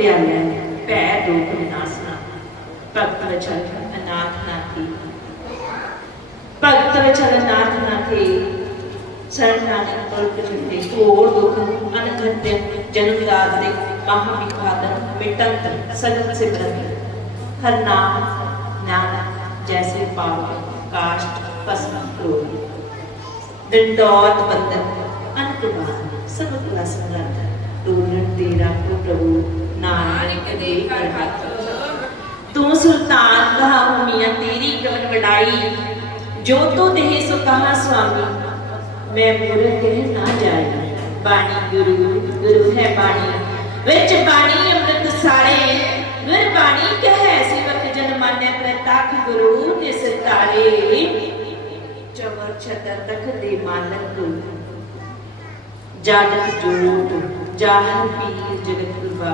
ਪਿਆਰਿਆ ਭੈ ਦੁਖ ਵਿਨਾਸ਼ਨਾ ਭਗਤ ਵਚਨ ਅਨਾਥ ਨਾਥੀ ਭਗਤ ਵਚਨ ਅਨਾਥ ਨਾਥੀ ਸ਼ਰਨ ਨਾਨਕ ਪਲਕ ਜਿਤੇ ਕੋੜ ਦੁਖ ਅਨੰਤ ਜਨਮ ਦਾਤ ਦੇ। ਮਹਾ ਵਿਖਾਦਨ ਮਿਟੰਤ ਸਗਤ ਸਿਮਰਨ ਹਰ ਨਾਮ ਨਾਨਕ ਜੈਸੇ ਪਾਵ। ਕਾਸ਼ਟ ਪਸਮ ਕਰੋ ਦੰਡੋਤ ਬੰਦਨ ਅਨਕੁਮਾਨ ਸਭ ਕੁਲਾ ਸਮਰੱਥ। ਦੂਰਨ ਤੇਰਾ ਕੋ ਪ੍ਰਭੂ ਨਾਨਕ ਦੇ ਕਰ ਹੱਥ ਤੂੰ ਸੁਲਤਾਨ ਕਹਾ ਮੀਆਂ ਤੇਰੀ ਕਵਨ ਵਡਾਈ ਜੋ ਤੋ ਦੇਹ ਸੋ ਕਹਾ ਸੁਆਮੀ ਮੈਂ ਮੁਰੇ ਕਹਿ ਨਾ ਜਾਏ। ਬਾਣੀ ਗੁਰੂ ਗੁਰੂ ਹੈ ਬਾਣੀ। ਵਿੱਚ ਬਾਣੀ ਅੰਮ੍ਰਿਤ ਸਾਰੇ ਗੁਰ ਬਾਣੀ ਕਹੈ ਸੇਵਕ ਜਨ ਮਾਨਿਆ ਪ੍ਰਤਾਖ ਗੁਰੂ ਨੇ ਸਿਤਾਰੇ। ਚਵਰ ਛਤਰ ਤਖ ਦੇ ਮਾਲਕ ਜਾਗਤ ਜੋਤ ਜਾਹਰ ਪੀਰ ਜਗਤ ਗੁਰੂ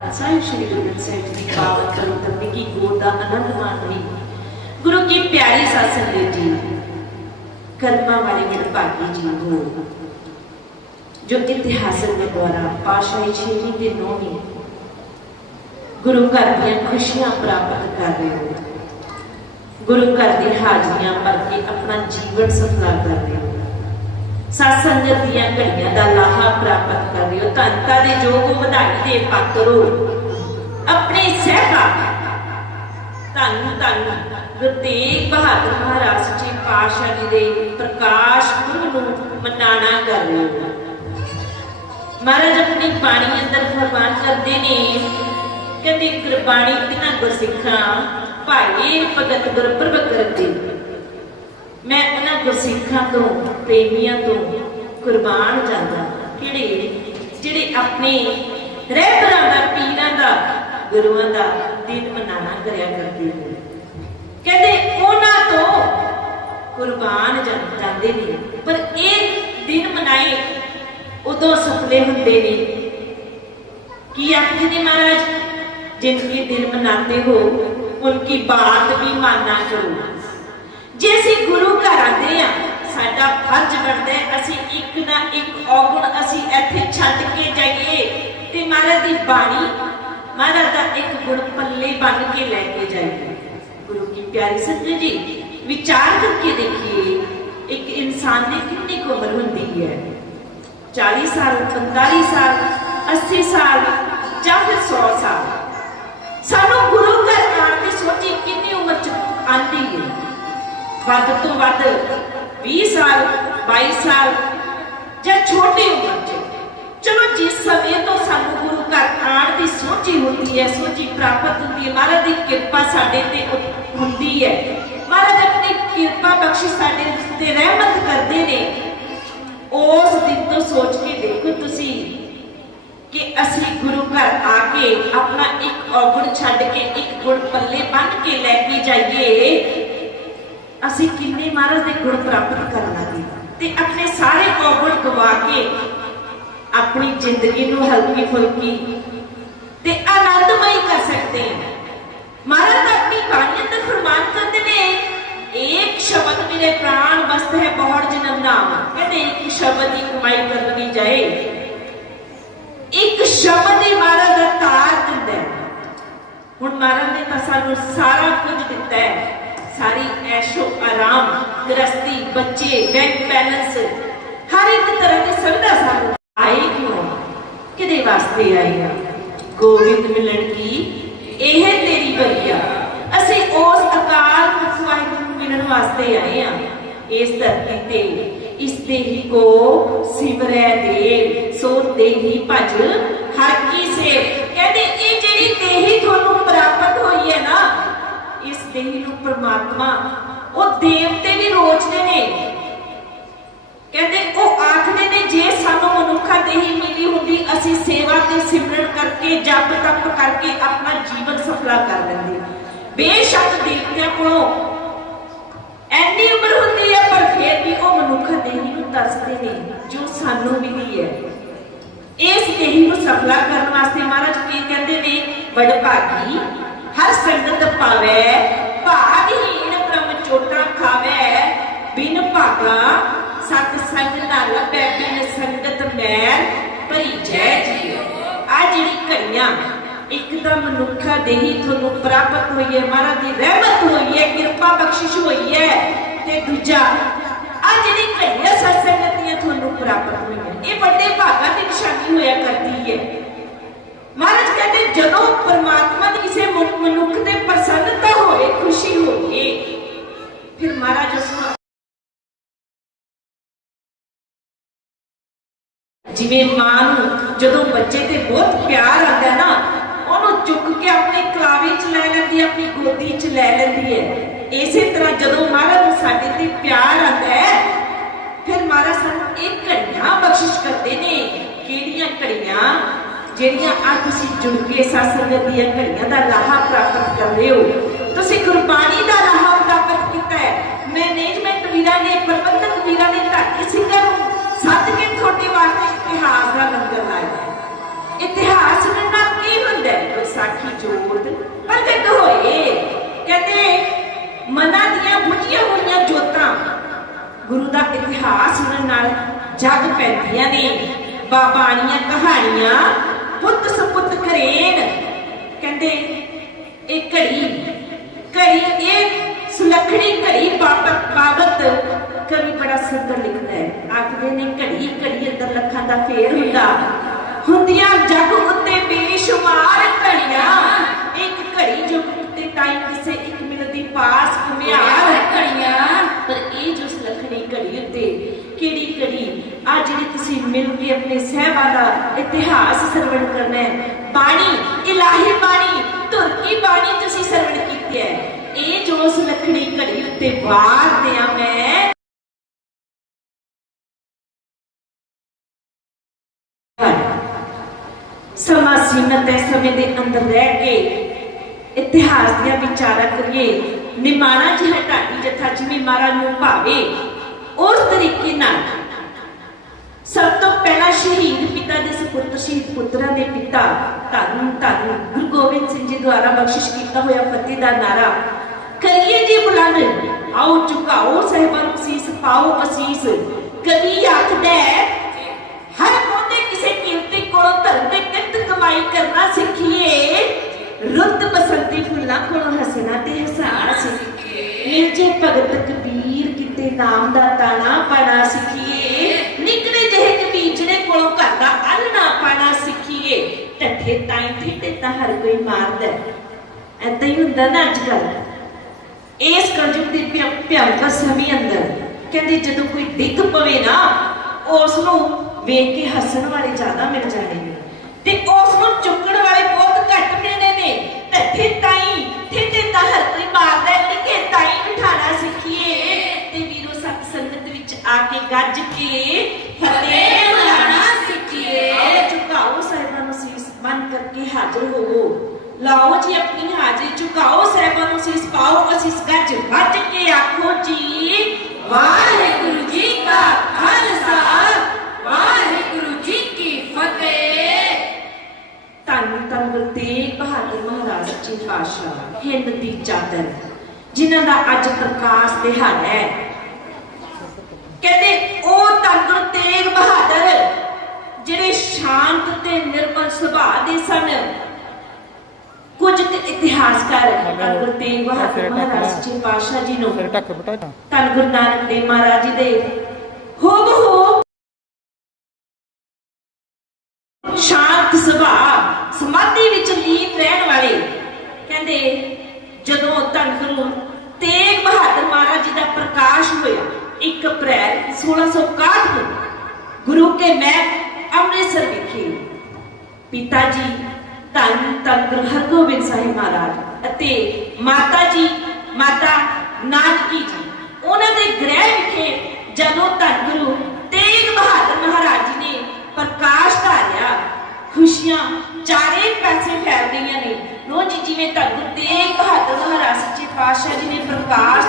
ਸਾਹਿਬ ਸ਼੍ਰੀ ਗੁਰੂ ਸਾਹਿਬ ਦੀ ਪਾਵਨ ਕਰਮ ਧਰਤੀ ਕੀ ਗੋਦ ਦਾ ਆਨੰਦ ਗੁਰੂ ਕੀ ਪਿਆਰੀ ਸਾਧ ਜੀ ਕਰਮਾਂ ਵਾਲੇ ਵਡਭਾਗੀ ਜੀ ਹੋ ਜੋ ਇਤਿਹਾਸਕ ਗੁਰਦੁਆਰਾ ਪਾਸ਼ਾਹੀ ਛੇਵੀਂ ਤੇ ਨੌਵੀਂ ਗੁਰੂ ਘਰ ਦੀਆਂ ਖੁਸ਼ੀਆਂ ਪ੍ਰਾਪਤ ਕਰ ਰਹੇ ਹੋ ਗੁਰੂ ਘਰ ਦੀ ਹਾਜ਼ਰੀਆਂ ਭਰ ਕੇ ਆਪਣਾ ਜੀਵਨ ਸਫਲਾ ਕਰ ਰਹੇ ਸਤ ਸੰਗਤ ਦੀਆਂ ਘੜੀਆਂ ਦਾ ਲਾਹਾ ਪ੍ਰਾਪਤ ਕਰ ਧੰਤਾ ਦੇ ਜੋਗ ਵਧਾਈ ਦੇ ਪਾਤਰੋ। ਆਪਣੇ ਸਹਿਬਾ ਧੰਨ ਧੰਨ ਗੁਰੂ ਬਹਾਦਰ ਮਹਾਰਾਜ ਜੀ ਪਾਤਸ਼ਾਹ ਜੀ ਦੇ ਪ੍ਰਕਾਸ਼ ਪੁਰਬ ਨੂੰ ਮਨਾਣਾ ਕਰ ਮਹਾਰਾਜ ਆਪਣੀ ਬਾਣੀ ਅੰਦਰ ਫਰਮਾਨ ਕਰਦੇ ਨੇ ਕਹਿੰਦੇ ਗੁਰਬਾਣੀ ਤਿਨਾ ਗੁਰਸਿੱਖਾਂ ਭਾਈ ਭਗਤ ਗੁਰਪ੍ਰਭ ਕਰਦੇ ਮੈਂ ਉਹਨਾਂ ਗੁਰਸਿੱਖਾਂ ਤੋਂ ਪ੍ਰੇਮੀਆਂ ਤੋਂ ਕੁਰਬਾਨ ਜਾਂਦਾ ਕਿਹੜੇ ਜਿਹੜੇ ਆਪਣੇ ਰਹਿਬਰਾਂ ਦਾ ਪੀਰਾਂ ਦਾ ਗੁਰੂਆਂ ਦਾ ਦਿਨ ਮਨਾਣਾ ਕਰਿਆ ਕਰਦੇ ਨੇ ਕਹਿੰਦੇ ਉਹਨਾਂ ਤੋਂ ਕੁਰਬਾਨ ਜਾਂ- ਜਾਂਦੇ ਨੇ ਪਰ ਇਹ ਦਿਨ ਮਨਾਏ ਉਦੋਂ ਸਫਲੇ ਹੁੰਦੇ ਨੇ ਕੀ ਆਖਦੇ ਨੇ ਮਹਾਰਾਜ जिनके दिन मनाते हो उनकी बात भी माना करो ਜੇ ਅਸੀਂ ਗੁਰੂ ਘਰ ਆਉਂਦੇ ਆ ਸਾਡਾ ਫਰਜ਼ ਬਣਦਾ ਹੈ, ਅਸੀਂ ਇੱਕ ਨਾ ਇੱਕ ਔਗਣ ਅਸੀਂ ਇੱਥੇ ਛੱਡ ਕੇ ਜਾਈਏ। ਤੇ ਮਹਾਰਾਜ ਦੀ ਬਾਣੀ, ਮਹਾਰਾਜ ਦਾ ਇੱਕ ਗੁਣ ਪੱਲੇ ਬਣ ਕੇ ਲੈ ਕੇ ਜਾਈਏ। ਗੁਰੂ ਕੀ ਪਿਆਰੀ ਸੰਗਤ ਜੀ, ਵਿਚਾਰ ਕਰਕੇ ਦੇਖੀਏ, ਇੱਕ ਇਨਸਾਨ ਦੀ ਕਿੰਨੀ ਕੁ ਉਮਰ ਹੁੰਦੀ ਹੈ? 40 ਸਾਲ 45 ਸਾਲ 80 ਸਾਲ ਜਾਂ ਫਿਰ 100 ਸਾਲ? ਸਾਨੂੰ ਗੁਰੂ ਘਰ ਆਉਣ ਦੀ ਸੋਚੀ ਕਿੰਨੀ ਉਮਰ ਚ ਆਂਦੀ ਹੈ? ਵੱਧ ਤੋਂ ਵੱਧ 20 ਸਾਲ 22 ਸਾਲ ਜਾਂ ਛੋਟੀ ਉਮਰ ਚ। ਚਲੋ ਜਿਸ ਸਮੇਂ ਤੋਂ ਸਾਨੂੰ ਗੁਰੂ ਘਰ ਆਉਣ ਦੀ ਸੋਚੀ ਹੁੰਦੀ ਹੈ ਸੋਚੀ ਪ੍ਰਾਪਤ ਹੁੰਦੀ ਹੈ, ਮਹਾਰਾਜ ਦੀ ਕਿਰਪਾ ਸਾਡੇ ਤੇ ਹੁੰਦੀ ਹੈ। ਮਹਾਰਾਜ ਆਪਣੀ ਕਿਰਪਾ ਬਖਸ਼ਿਸ਼ ਸਾਡੇ ਤੇ ਰਹਿਮਤ ਕਰਦੇ ਨੇ। ਉਸ ਦਿਨ ਤੋਂ ਸੋਚ ਕੇ ਦੇਖੋ ਤੁਸੀਂ ਕਿ ਅਸੀਂ ਗੁਰੂ ਘਰ ਆ ਕੇ ਆਪਣਾ ਇੱਕ ਔਗਣ ਛੱਡ ਕੇ ਇੱਕ ਗੁਣ ਪੱਲੇ ਬੰਨ ਕੇ ਲੈ ਕੇ ਜਾਈਏ। ਅਸੀਂ ਕਿੰਨੇ ਮਹਾਰਾਜ ਦੇ ਗੁਣ ਪ੍ਰਾਪਤ ਕਰ ਲੱਗੇ ਤੇ ਆਪਣੇ ਸਾਰੇ ਔਗਣ ਗਵਾ ਕੇ ਆਪਣੀ ਜ਼ਿੰਦਗੀ ਨੂੰ ਹਲਕੀ ਫੁਲਕੀ ਤੇ ਆਨੰਦਮਈ ਕਰ ਸਕਦੇ ਹਾਂ। ਮਹਾਰਾਜ ਆਪਣੀ ਬਾਣੀ ਅੰਦਰ ਫਰਮਾਨ ਕਰਦੇ ਨੇ, ਇੱਕ ਸ਼ਬਦ ਮੇਰੇ ਪ੍ਰਾਣ ਬਸਤ ਹੈ ਬਹੁਤ ਜਨਮ ਨਾਮ। ਕਹਿੰਦੇ, ਇੱਕ ਸ਼ਬਦ ਦੀ ਕਮਾਈ ਕਰਨੀ ਜਾਏ। ਇੱਕ ਸ਼ਬਦ ਹੀ ਮਹਾਰਾਜ ਦਾ ਤਾਰ ਦਿੰਦਾ ਹੈ। ਹੁਣ ਮਹਾਰਾਜ ਨੇ ਤਾਂ ਸਾਨੂੰ ਸਾਰਾ ਕੁਝ ਦਿੱਤਾ ਹੈ। ਸਾਰੀ ਐਸ਼ੋ ਆਰਾਮ ਗ੍ਰਸਤੀ ਬੱਚੇ ਬੈਂਕ ਬੈਲੈਂਸ ਹਰ ਇੱਕ ਤਰ੍ਹਾਂ ਦੀ ਸੁਵਿਧਾ ਸਾਨੂੰ ਆਈ ਕਿਉਂ? ਕਿਹਦੇ ਵਾਸਤੇ ਆਈ ਆ? ਗੋਬਿੰਦ ਮਿਲਣ ਕੀ? ਇਹ ਤੇਰੀ ਬਰੀਆ ਅਸੀਂ ਉਸ ਅਕਾਲ ਪੁਰਖ ਵਾਹਿਗੁਰੂ ਨੂੰ ਮਿਲਣ ਵਾਸਤੇ ਆਏ ਆ। ਇਸ ਧਰਤੀ ਤੇ ਇਸ ਦੇਹੀ ਕੋ ਸਿਮਰੈ ਦੇ ਸੋ ਦੇਹੀ ਭਜ ਹਰ ਕੀ ਸੇਵ। ਕਹਿੰਦੇ, ਇਹ ਜਿਹੜੀ ਦੇਹੀ ਤੁਹਾਨੂੰ ਪ੍ਰਾਪਤ ਹੋਈ ਹੈ ਨਾ ਇਸ ਦੇਹੀ ਨੂੰ ਪ੍ਰਮਾਤਮਾ, ਉਹ ਦੇਵਤੇ ਵੀ ਰੋਚਦੇ ਨੇ। ਕਹਿੰਦੇ, ਉਹ ਆਖਦੇ ਨੇ, ਜੇ ਸਾਨੂੰ ਮਨੁੱਖਾ ਦੇਹੀ ਮਿਲੀ ਹੁੰਦੀ, ਅਸੀਂ ਸੇਵਾ ਤੇ ਸਿਮਰਨ ਕਰਕੇ, ਜਪ ਤਪ ਕਰਕੇ ਆਪਣਾ ਜੀਵਨ ਸਫਲਾ ਕਰ ਲੈਂਦੇ ਬੇਸ਼ੱਕ ਦੇਵਤਿਆਂ ਕੋਲੋਂ ਐਨੀ ਉਮਰ ਹੁੰਦੀ ਹੈ, ਪਰ ਫਿਰ ਵੀ ਉਹ ਮਨੁੱਖ ਦੇਹੀ ਨੂੰ ਤਰਸਦੇ ਨੇ, ਜੋ ਸਾਨੂੰ ਮਿਲੀ ਹੈ। ਇਸ ਦੇਹੀ ਨੂੰ ਸਫਲਾ ਕਰਨ ਵਾਸਤੇ ਮਹਾਰਾਜ ਕੀ ਕਹਿੰਦੇ ਨੇ, ਵਡਭਾਗੀ ਹਰ ਸੰਗਤ ਪਾਵੇ ਭਾਗਹੀਣ ਬ੍ਰਹਮ ਚੋਟਾ ਖਾਵੇ। ਬਿਨ ਭਾਗਾ ਸਤ ਸੰਗ ਨਾਲ ਲੱਭੈ ਬਿਨ ਸੰਗਤ ਮੈਲ ਭਰੀ ਜੈ ਜੀ ਆ ਜਿਹੜੀ ਘੜੀਆਂ ਇੱਕਦਮ ਮਨੁੱਖਾ ਦੇਹੀ ਤੁਹਾਨੂੰ ਪ੍ਰਾਪਤ ਹੋਈ ਹੈ। ਮਹਾਰਾਜ ਦੀ ਰਹਿਮਤ ਹੋਈ ਹੈ, ਕਿਰਪਾ ਬਖਸ਼ਿਸ਼ ਹੋਈ ਹੈ। ਤੇ ਦੂਜਾ, ਆ ਜਿਹੜੀ ਘੜੀਆਂ ਸਤਸੰਗਤ ਦੀਆਂ ਤੁਹਾਨੂੰ ਪ੍ਰਾਪਤ ਹੋਈਆਂ, ਇਹ ਵੱਡੇ ਭਾਗਾਂ ਦੀ ਨਿਸ਼ਾਨੀ ਹੋਇਆ ਕਰਦੀ ਹੈ। ਮਹਾਰਾਜ ਕਹਿੰਦੇ, ਜਦੋਂ ਪਰਮਾਤਮਾ ਦੀ ਕਿਸੇ ਮਨੁੱਖ ਤੇ ਪ੍ਰਸੰਨਤਾ ਹੋਏ, ਖੁਸ਼ੀ ਹੋਵੇ, ਫਿਰ ਮਹਾਰਾਜ ਉਸ ਨੂੰ ਜਿਵੇਂ ਮਾਂ ਨੂੰ ਜਦੋਂ ਬੱਚੇ ਤੇ ਬਹੁਤ ਪਿਆਰ ਆਉਂਦਾ ਨਾ, ਉਹਨੂੰ ਚੁੱਕ ਕੇ ਆਪਣੇ ਕਲਾਵੇ 'ਚ ਲੈ ਲੈਂਦੀ ਹੈ, ਆਪਣੀ ਗੋਦੀ 'ਚ ਲੈ ਲੈਂਦੀ ਹੈ। ਇਸੇ ਤਰ੍ਹਾਂ ਜਦੋਂ ਮਹਾਰਾਜ ਨੂੰ ਸਾਡੇ ਤੇ ਪਿਆਰ ਆਉਂਦਾ ਹੈ, ਫਿਰ ਮਹਾਰਾਜ ਸਾਨੂੰ ਇਹ ਘੜੀਆਂ ਬਖਸ਼ਿਸ਼ ਕਰਦੇ ਨੇ। ਕਿਹੜੀਆਂ ਘੜੀਆਂ? ਜਿਹੜੀਆਂ ਆ ਤੁਸੀਂ ਜੁੜ ਕੇ ਸਤਸੰਗਤ ਦੀਆਂ ਘੜੀਆਂ ਦਾ ਲਾਹਾ ਪ੍ਰਾਪਤ ਕਰ ਹੋ। ਤੁਸੀਂ ਗੁਰਬਾਣੀ ਦਾ ਲਾਹਾ ਪ੍ਰਾਪਤ ਕੀਤਾ ਹੈ। ਮੈਨੇਜਮੈਂਟ ਵੀਰਾਂ ਨੇ, ਪ੍ਰਬੰਧਕ ਵੀਰਾਂ ਨੇ ਧਾਰਮਿਕ ਸਿੰਘਾਂ ਨੂੰ ਸੱਦ ਕੇ ਤੁਹਾਡੇ ਵਾਸਤੇ ਇਤਿਹਾਸ ਦਾ ਲੰਗਰ ਲਾਇਆ ਇਤਿਹਾਸ ਨਾਲ ਕੀ ਹੁੰਦਾ ਹੈ? ਵਿਸਾਖੀ ਜੋਤ ਪ੍ਰਗਟ ਹੋਏ। ਕਹਿੰਦੇ, ਮਨਾਂ ਦੀਆਂ ਬੁਝੀਆਂ ਹੋਈਆਂ ਜੋਤਾਂ ਗੁਰੂ ਦਾ ਇਤਿਹਾਸ ਸੁਣਨ ਨਾਲ ਜਗ ਪੈਂਦੀਆਂ ਨੇ। ਬਾਬਾਣੀਆਂ ਕਹਾਣੀਆਂ ਪੁੱਤ ਸੁਪੁੱਤ ਕਰੇਨ। ਕਹਿੰਦੇ, ਇਹ ਘੜੀ ਘੜੀ, ਇਹ ਸੁਲੱਖਣੀ ਘੜੀ ਬਾਬਤ ਬਾਬਤ ਕਵੀ ਬੜਾ ਸੁੰਦਰ ਲਿਖਦਾ ਹੈ। ਆਖਦੇ ਨੇ ਘੜੀ ਘੜੀ ਅੰਦਰ ਲੱਖਾਂ ਦਾ ਫੇਰ ਹੁੰਦਾ। ਹੁੰਦੀਆਂ ਜਗ ਉੱਤੇ ਬੇਸ਼ੁਮਾਰ ਘੜੀਆਂ ਇੱਕ ਘੜੀ ਜੋ ਉੱਤੇ ਟਾਈਮ ਕਿਸੇ ਇੱਕ ਮਿਲਦੀ ਪਾਸ ਘੁਮਿਆਰ ਘੜੀਆਂ ਪਰ ਇਹ ਜੋ ਸੁਲੱਖਣੀ ਘੜੀ ਉੱਤੇ ਕਿਹੜੀ ਘੜੀ ਆ ਜਿਹੜੀ ਤੁਸੀਂ ਮਿਲ ਕੇ ਆਪਣੇ ਸਹਿਬਾ ਦਾ ਇਤਿਹਾਸ ਸਰਵਣ ਕਰਨਾ ਹੈ। ਬਾਣੀ, ਇਲਾਹੀ ਬਾਣੀ ਧੁਰ ਕੀ ਬਾਣੀ ਤੁਸੀਂ ਸਰਵਣ ਕੀਤੀ ਹੈ। ਇਹ ਜੋ ਸੁਲੱਖਣੀ ਘੜੀ ਉੱਤੇ ਵਾਰ ਦਿਆਂ ਮੈਂ, ਸਮਾਂ ਸੀਮਤ ਹੈ ਸਮੇਂ ਦੇ ਅੰਦਰ ਰਹਿ ਕੇ ਇਤਿਹਾਸ ਦੀਆਂ ਵਿਚਾਰਾਂ ਕਰੀਏ। ਨਿਮਾਣਾ ਜਿਹਾ ਢਾਡੀ ਜਥਾ ਜਿਵੇਂ ਮਹਾਰਾਜ ਨੂੰ ਭਾਵੇ ਉਸ ਤਰੀਕੇ ਨਾਲ ਸਭ ਤੋਂ ਪਹਿਲਾਂ ਸ਼ਹੀਦ ਪਿਤਾ ਦੇ ਸੁਪੁੱਤਰ ਸ਼ਹੀਦ ਪੁੱਤਰਾਂ ਦੇ ਪਿਤਾ ਧੰਨ ਧੰਨ ਗੁਰੂ ਗੋਬਿੰਦ ਸਿੰਘ ਜੀ ਦੁਆਰਾ ਬਖਸ਼ਿਸ਼ ਕੀਤਾ ਹੋਇਆ ਫਤਿਹ ਦਾ ਨਾਰਾ। ਕਰੀਏ ਜੀ ਬੁਲੰਦ, ਆਓ ਝੁਕਾਓ ਸਹਿਬਾਂ ਨੂੰ ਸੀਸ ਪਾਓ ਅਸੀਸ। ਕਵੀ ਆਖਦਾ ਹਰ ਮੋਦੇ ਕਿਸੇ ਕੀਮਤੀ ਕੋਲੋਂ ਧਰਮ ਦੇ ਕਿਰਤ ਕਮਾਈ ਕਰਨਾ ਸਿੱਖੀਏ। ਰੁੱਤ ਬਸੰਤੀ ਫੁੱਲਾਂ ਕੋਲੋਂ ਹੱਸਣਾ ਤੇ ਹਸਾਣਾ ਸਿੱਖੀਏ। ਨਿਰਜੇ ਭਗਤ ਕਬੀਰ ਕਿਤੇ ਨਾਮ ਦਾ ਤਾਣਾ ਪਾਣਾ ਸਿੱਖੀਏ। ਨਿਕਲੇ ਜਿਹੇ ਕਬੀਜੜੇ ਕੋਲੋਂ ਘਰ ਦਾ ਅੰਨਾ ਪਾਣਾ ਸਿੱਖੀਏ ਟੱਠੇ ਤਾਈ ਠੇਡੇ ਤਾਂ ਹਰ ਕੋਈ ਮਾਰਦਾ ਐਦਾਂ ਹੀ ਹੁੰਦਾ ਨਾ ਅੱਜ ਕੱਲ੍ਹ ਇਸ ਕਲਯੁਗ ਦੇ ਭਿਆਨਕ ਸਮੇਂ ਅੰਦਰ ਕਹਿੰਦੇ ਜਦੋਂ ਕੋਈ ਡਿੱਗ ਪਵੇ ਨਾ ਉਸ ਨੂੰ ਵੇਖ ਕੇ ਹੱਸਣ ਵਾਲੇ ਜ਼ਿਆਦਾ ਮਿਲ ਜਾਂਦੇ ਨੇ। ਤੇ ਉਸ ਨੂੰ ਚੁੱਕਣ ਵਾਲੇ ਬਹੁਤ ਘੱਟ ਮਿਲਦੇ ਨੇ। ਟੱਠੇ ਤਾਈ ਠੇਡੇ ਤਾਂ ਹਰ ਕੋਈ ਮਾਰਦਾ ਨਿੱਕੇ ਤਾਈ ਬਿਠਾਣਾ ਸੀ। ਸੰਗਤ ਵਿੱਚ ਆ ਕੇ ਗੱਜ ਕੇ ਫਤਿਹ ਬੁਲਾਣਾ ਸਿੱਖੀਏ ਆਓ ਝੁਕਾਓ ਸਾਹਿਬਾਂ ਨੂੰ ਸੀਸ ਮਨ ਕਰਕੇ ਹਾਜ਼ਰ ਹੋਵੋ ਲਾਓ ਜੀ ਆਪਣੀ ਹਾਜ਼ਰੀ ਝੁਕਾਓ ਸਾਹਿਬਾਂ ਨੂੰ ਸੀਸ ਪਾਓ ਅਸੀਸ ਗੱਜ ਵੱਜ ਕੇ ਆਖੋ ਜੀ ਵਾਹਿਗੁਰੂ ਜੀ ਕਾ ਖਾਲਸਾ ਵਾਹਿਗੁਰੂ ਜੀ ਕੀ ਫਤਿਹ ਧੰਨ ਧੰਨ ਗੁਰੂ ਤੇਗ ਬਹਾਦਰ ਮਹਾਰਾਜ ਜੀ ਪਾਸ਼ਾ ਹਿੰਦ ਦੀ ਚਾਦਰ ਜਿਨ੍ਹਾਂ ਦਾ ਅੱਜ ਪ੍ਰਕਾਸ਼ ਦਿਹਾੜਾ ਹੈ ਕਹਿੰਦੇ ਉਹ ਗੁਰੂ ਤੇਗ ਬਹਾਦਰ ਜਿਹੜੇ ਸ਼ਾਂਤ ਤੇ ਨਿਰਮਲ ਸੁਭਾਅ ਦੇ ਸਨ ਕੁਝ ਇਤਿਹਾਸਕਾਰ ਧੰਨ ਗੁਰੂ ਤੇਗ ਬਹਾਦਰ ਮਹਾਰਾਜ ਜੀ ਪਾਸ਼ਾ ਜੀ ਨੂੰ ਸਿਰ ਢੱਕ ਬਟਾ ਤਾਂ ਧੰਨ ਗੁਰੂ ਨਾਨਕ ਦੇਵ ਮਹਾਰਾਜ ਜੀ ਦੇ ਹੂਬਹੂ ਸ਼ਾਂਤ ਸੁਭਾਅ ਸਮਾਧੀ ਵਿੱਚ ਲੀਨ ਰਹਿਣ ਵਾਲੇ ਕਹਿੰਦੇ ਜਦੋਂ ਧੰਨ ਗੁਰੂ ਤੇਗ ਬਹਾਦਰ ਮਹਾਰਾਜ ਜੀ ਦਾ ਪ੍ਰਕਾਸ਼ ਹੋਇਆ 1 ਅਪ੍ਰੈਲ 1661 ਨੂੰ ਗੁਰੂ ਕੇ ਮਹਿਲ ਅੰਮ੍ਰਿਤਸਰ ਵਿਖੇ ਪਿਤਾ ਜੀ ਧੰਨ ਧੰਨ ਗੁਰੂ ਹਰਗੋਬਿੰਦ ਸਾਹਿਬ ਮਹਾਰਾਜ ਅਤੇ ਮਾਤਾ ਜੀ ਮਾਤਾ ਨਾਨਕੀ ਜੀ ਉਹਨਾਂ ਦੇ ਗ੍ਰਹਿ ਵਿਖੇ ਜਦੋਂ ਧੰਨ ਗੁਰੂ ਤੇਗ ਬਹਾਦਰ ਮਹਾਰਾਜ ਜੀ ਨੇ ਪ੍ਰਕਾਸ਼ ਧਾਰਿਆ ਖੁਸ਼ੀਆਂ ਚਾਰੇ ਪਾਸੇ ਫੈਲ ਗਈਆਂ ਨੇ ਰੋਜ਼ ਜਿਵੇਂ ਧੰਨ ਗੁਰੂ ਤੇਗ ਬਹਾਦਰ ਮਹਾਰਾਜ ਪਾਤਸ਼ਾਹ ਜੀ ਨੇ ਪ੍ਰਕਾਸ਼